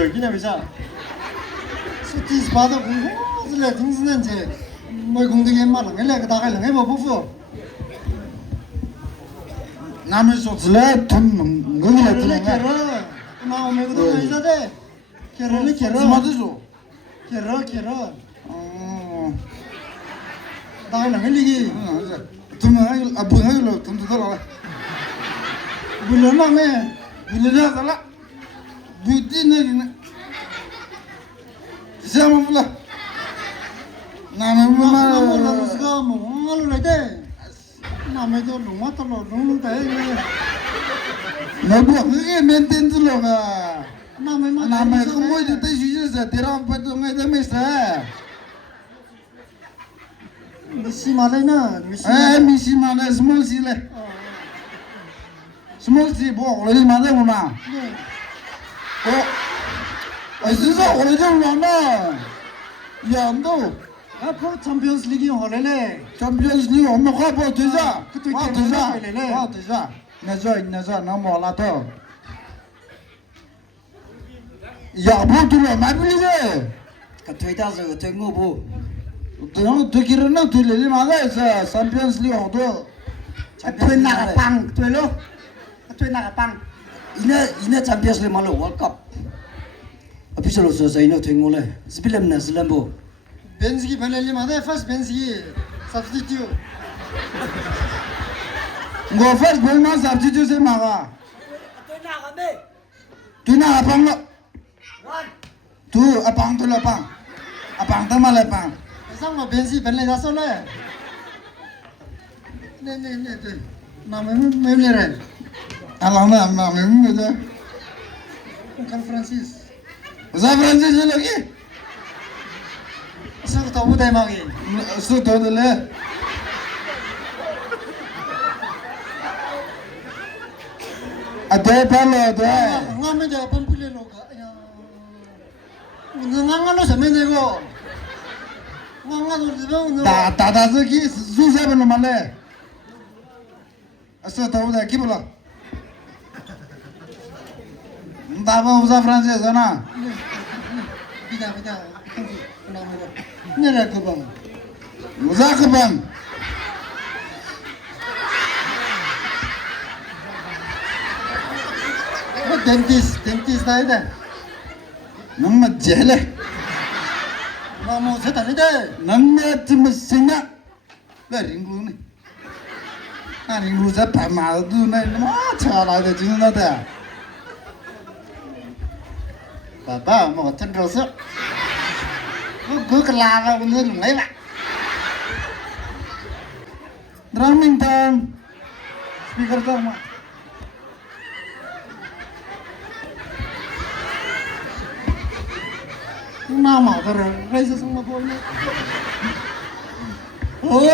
个，今天为啥？是第十八道公是来平时人家没工作也嘛了，来个大概人不服。那么说起来，他们我来来开了，那我们个都没啥的，开了来开了。什么子说？开了。哦，大概人里是，他们还有啊不还有了，他们知道了。不能嘛没，不能这样子了，不定那个呢，什么不了？那么我我们那是个么？我来的，那没就弄啊，到了弄的。那不我也没点子了个，那没嘛？那么我就得去就是，第二不都我都没事。你洗马来呢？哎，没事嘛，那什么事嘞？什么事不？我来嘛在我嘛。哦，哎，是说我来这玩嘛，养到。啊，跑 Champions League 好来嘞。Champions League 我们花不对上，花对上，嘞。花对上，那说那么拉倒。要不对了，买不了的。个推大是个推我不。对哦，推起来那推来的嘛个是 Champions League 好多。推那个棒，对喽。推那个棒。Ina Champions League malu World Cup. Habis lo selesai ina tengok le. Sebelum na selambo. Benzeki penalty mana? First Benzeki substitute. Go first ball ma substitute se maga. Tu na apang lo. Tu apang tu lapang. Apang tu malah apang. Sama Benzeki penalty asal le. Ne tu. Nama memang Alang na memang tu. Bukan Francis. Usah Francis lagi. Asal kau tahu dah magi. Su tahu tu le. Ada apa lo ada? Ngam aja pempuli lo. Ngam lo sama ni ko. Ngam lo sebab. Dah segi susah belum malah. Asal tahu dah kibula. Entah apa usah Francis sana. Bida. Ni lah kebang. Usah kebang. Dentist dah ada. Nama jele. Nama saya tak ada. Nama cuma senyap. Ringgu ni. Ringgu saya pamal tu ni. Nama cara ada jenis ada. Bapa mau chân rasa. Gue kelana bener ngai lah. Drumming time. Speaker tu mah. Nama tu raise semua boy ni. Oh.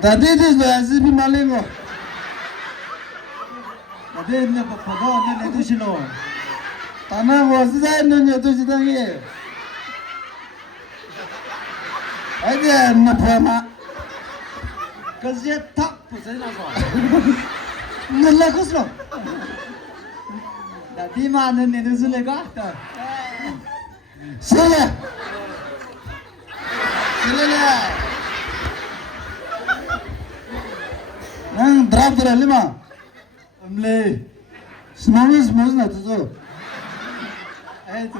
Tadi tu biasa ni maling ko. Tadi ni pada ni tu silo. Tanah wasida ni tu sida ni. Ada nak apa? Kerja tak pusing nak kau. Ngelak kau silo. Tadi mana ni tu silo kau? Sila. Nang drop dah lima. Amle. Semua na tu. Tu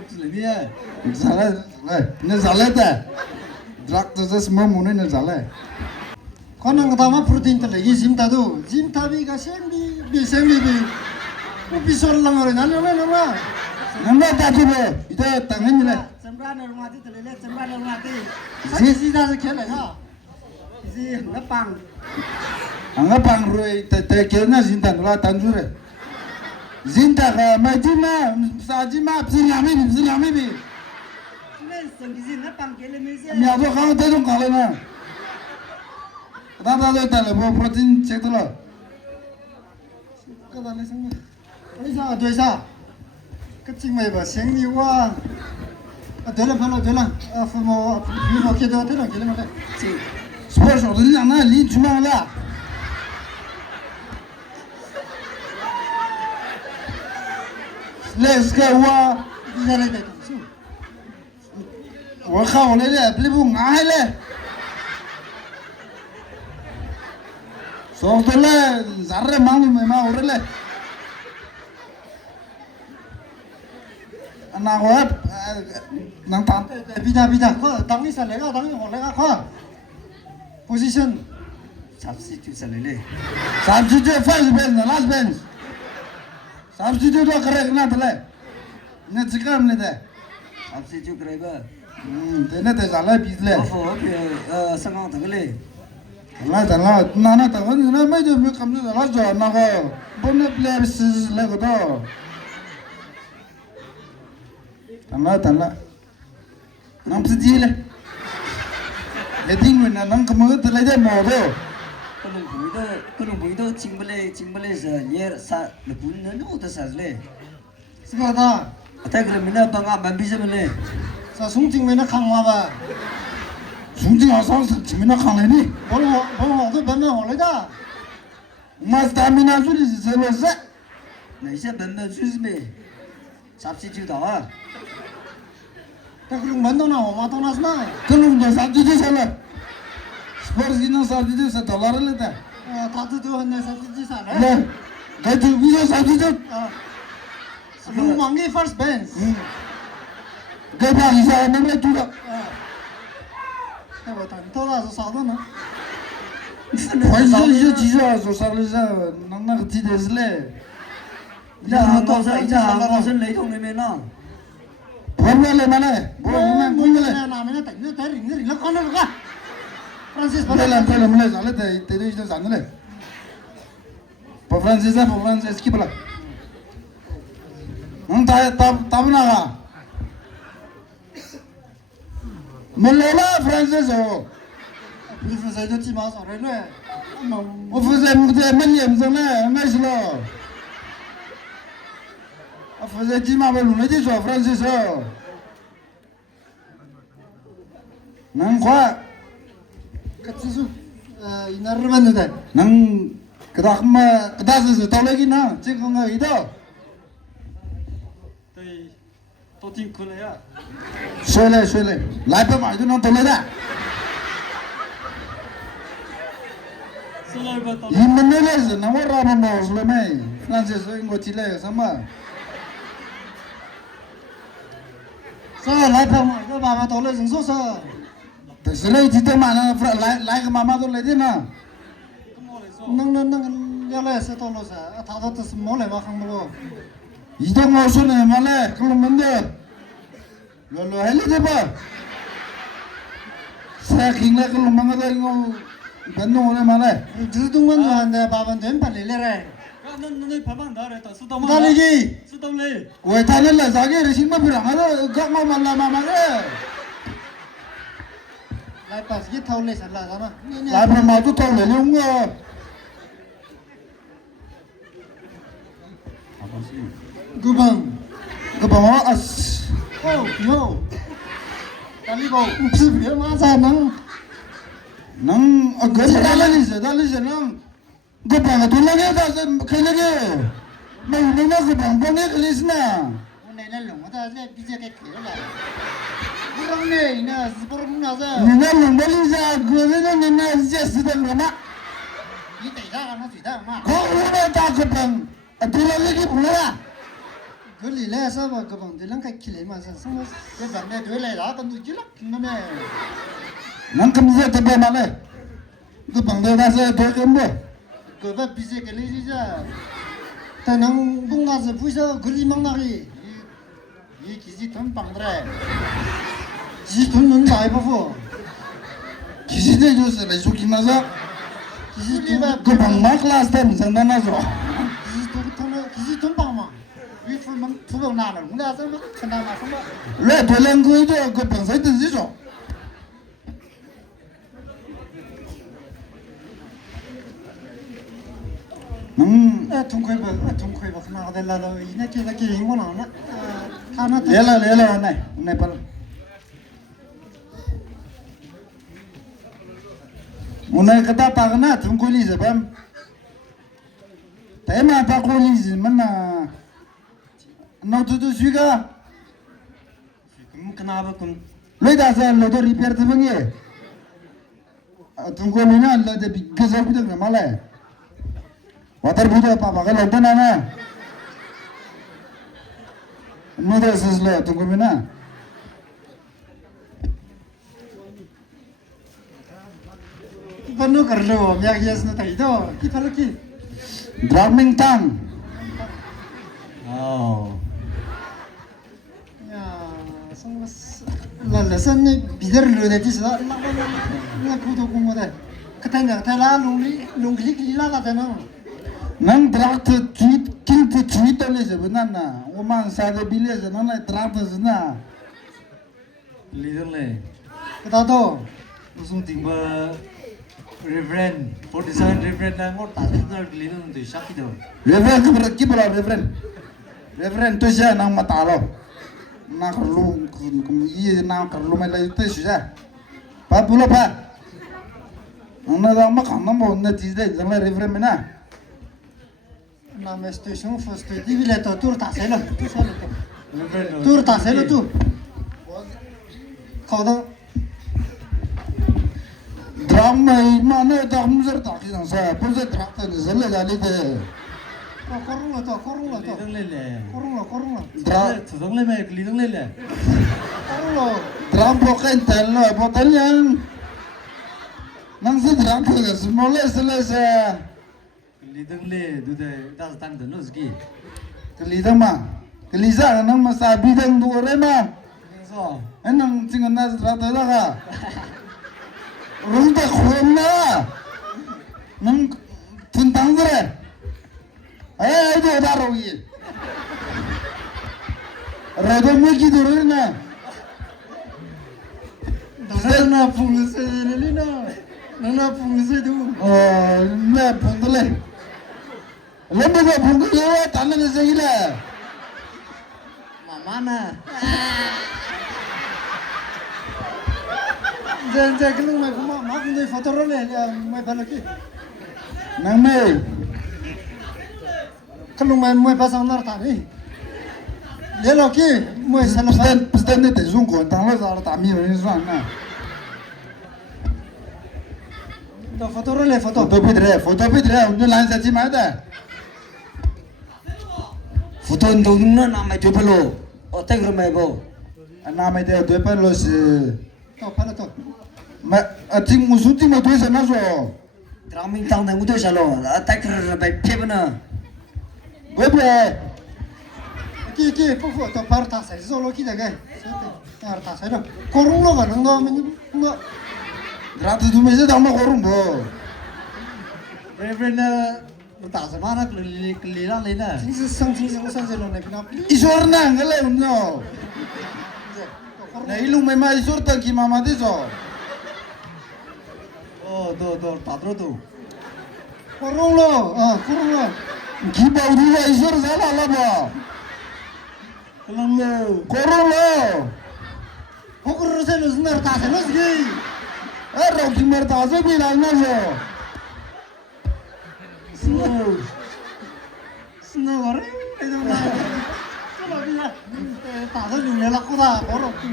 silo ni ya. Salah dah. Drop tu semua mune ni salah. Kau nak kata apa protein tu lagi gym tadu. Gym tapi kasih bi. Ubi solang orang nanya mana. Nama tak cuba. Itu tangan ni lah. Sembran rumah tu terleleh, sembran rumah tu. Sisi dah sekian lah. Sisi ngepang. Angga pangroi kena zinta nula tanjure. Zinta ka majima sajima psinyami bi. Ni sengisi ngepang kele mesi. Mi ado kau tedong kale na. Kata tu tale bo protein cek tu lah. Kata ni semua. Dua sa. Kecing mai ba, siang ni wah. Dua lah. Mau kita tu lah, kita macam. Sport tu ni nak lin cuma lah. Let's go 哇！你再来点东西。我靠来了，不不挨了。说的了，咋的忙没忙我了？那我能打。비다 거 당이 살래가 당이 올래가 거 포지션 substitute 살래. Substitute first bench, last bench. Substitute तो करे ना तले. ने चिकन ने दे. substitute 그래가. तेने ते जाला बीजले. 어퍼 상황 당글래. 달라 나나 당은 나 매도 몇 감도 달라 줘 나가 본네 플레이스 레고도 달라 남스지래 헤딩은 난 그거 들려대 뭐도 그런 보이도 징벌레서 예사 분는 어디 살래. 스가다 어때 그러면 방아 만비점을래. 자 송징매나 강마봐 중징 와서 지민아 강래니 뭐도 맨날 올래가 마스타미나 줄이 세면서 나 이제 맨날 주스메 substitute 와. 그럼 맨날 오마도 나스나 그놈도 사주지 살아 스포츠는 사주지 사 달라를 내 다들 한내 사지 사네 네 가지 비자 사주지 루망이 first bench 가봐 이사 넘에 주라 해봐 돌아서 사도나 벌써 이제 지져서 살려서 낭낭 지대슬래 이제 한국에서 레이통내면은 범벌래 말해 뭐면 뭐래 나면 땡겨 때리는 거 꺼내는 거 프란시스 Pela mulher já lhe te deixa usando né? Para francês que pela. Não tá na. Melhor francês oh. 무슨 사이도지 마서 그래 O fazer muito melhor né? Mas lá. O fazer de mal não é de só francês oh. Não qual 같이수 이날을 봤는데 난 그다음에 그다서 돌아기나 지금 거 이다 또 팀클이야 쇠래 라이프 말도 넌 돌아다 이문내서 나와라마 모슬메 프랑스에서 인고 칠레 삼마 자 라이프 이거 봐봐 돌려 증소서 슬레이 지때 많아 라이크 마마도 레디나 능능능 열에서 돌려서 다도 뜻 몰래 막 한거 이동 오수네 말래 그럼 뭔데 롤로 헬리데 봐 사킹나 그럼 망가다 이거 benno 오네 말래 주둥만 좋아한데 밥은 된 빨리 내래 너네 밥안 나랬다 수도만 달리기 수도래 왜 타늘라 자기 신마 비랑하다 각마 말라 마마래 라이프 이게 타올래 살라잖아 라이프 마도 타올래 용거 구방 그봐 아스 요 달리고 무슨 맞아 능 그거 달리지 능 그봐 돌아게 다서 그러게 너는 그 방법에 걸리스나 오늘 롱마다 이제 비제게 그래라 그럼네 이나 스포르문 나자 너는 멀리자 그러는 너는 이제 쓰던거나 이 대사가 뭐 주다 마 거기에 다 그방 돌아게 불러라 그리래서 뭐 그방 들랑 까 킬레마서 성어 그 반대 되래라 근데 길라 그놈에 난 금세 대배 말해 그 방대 가서 돌겠네 그거 비제게 리자 다낭 bun가서 부서 그리 막나기 이 기지 돈 방드래 지 돈은 나이버고 기시대 줘서 내 좋긴 나서 기지 돈에 그 방마 클래스 때문에 장난하죠 기지 돈 방마 위풀만 두번 나는 근데 아서 막 천나마 선바 왜 돌랭 거도 그 방사에 던지죠 통코이버 그나가 될라도 이나게 인고나 하나 레라 네 빨리 오늘 그다 빠그나 등골리지 밤 대마 빠골리지 맨나 너도 수가 kenapa kun 레다서 너도 리페어 되면 둥고미나 알라데 비게서 비들 말해 water buda papaga lantana mother sisle tungumina Panu kerlo, miak yes na tayo do. Kita lagi. drumming tang oh Ya, sangat lalasan ni bider lo deh sih. Na kudo kumo deh. Katanya, tela lungli lila katanya. nang draft tweet kint tweet ole sebenarnya oman sade bile sebenarnya draft sebenarnya leader le Kita do. usung timba reverend for design reverend na ngor ta leader leader tu syaki do reverend reverend tuh sih nang matalo nak perlu iya nang perlu melai itu sih pak pula pak nang dah mak kanam mau nanti deh jangan reverend mana Nama station first di bilet tu tur tak selo. reverend Tur tak selo tu. Kau do. drama mana dah muzar tak sih saya pun saya draft ni saya jadi deh Korung lah tu. leader le le Korung lah. draft tudang le me leader le le Korung lah. draft bukan telno bukan yang nang sih draft ke semula selesai leader le du de das tang de nos gi kelihatan mah kelihatan nang masa bidang dua rema so enang tinggal nas rata lah rumah khona nang tentang deh itu ada rogi rada mungkin dulu na Dah na pungsi ni na. Nana pungsi tu. oh na pundle lembu ko pungku ya tanah ni segila mama na Jangan kalau mai kuma mak ni foto role mai balaki. nang me Kalau mai pasang nar tadi. Dia lagi mai salah. pisten ni tezung ko tang lo zar ta mi ni zan na Dah foto role foto. foto pidre undu lain saji mai da foto ndo na na mai tu pelo o te gro mai bo na mai de do pa lo se Tu pada tu. ma ating musuti ma tu sa na so drumming tang de ngudo salo ta kr bai pebna webre Ki pufu tu par tas saya solo kita gay. Par tas saya. Korung lo kan enggak. gratu tu me se da ma korum bo reverend ta sa mana kelila le na Tinggi sang selo ni pina. isor na ngale unno na ilung me ma isor ta ki mama de so oh do padro tu Korung lo, korung lo. ki ba uri wa isor sala la ba kelang lo korum lo Hokur selo senar tas selo segi. ro ki mer ta so bi la na so Senang orang itu mana? Kalau dia tak ada dunia laku dah, korok tu.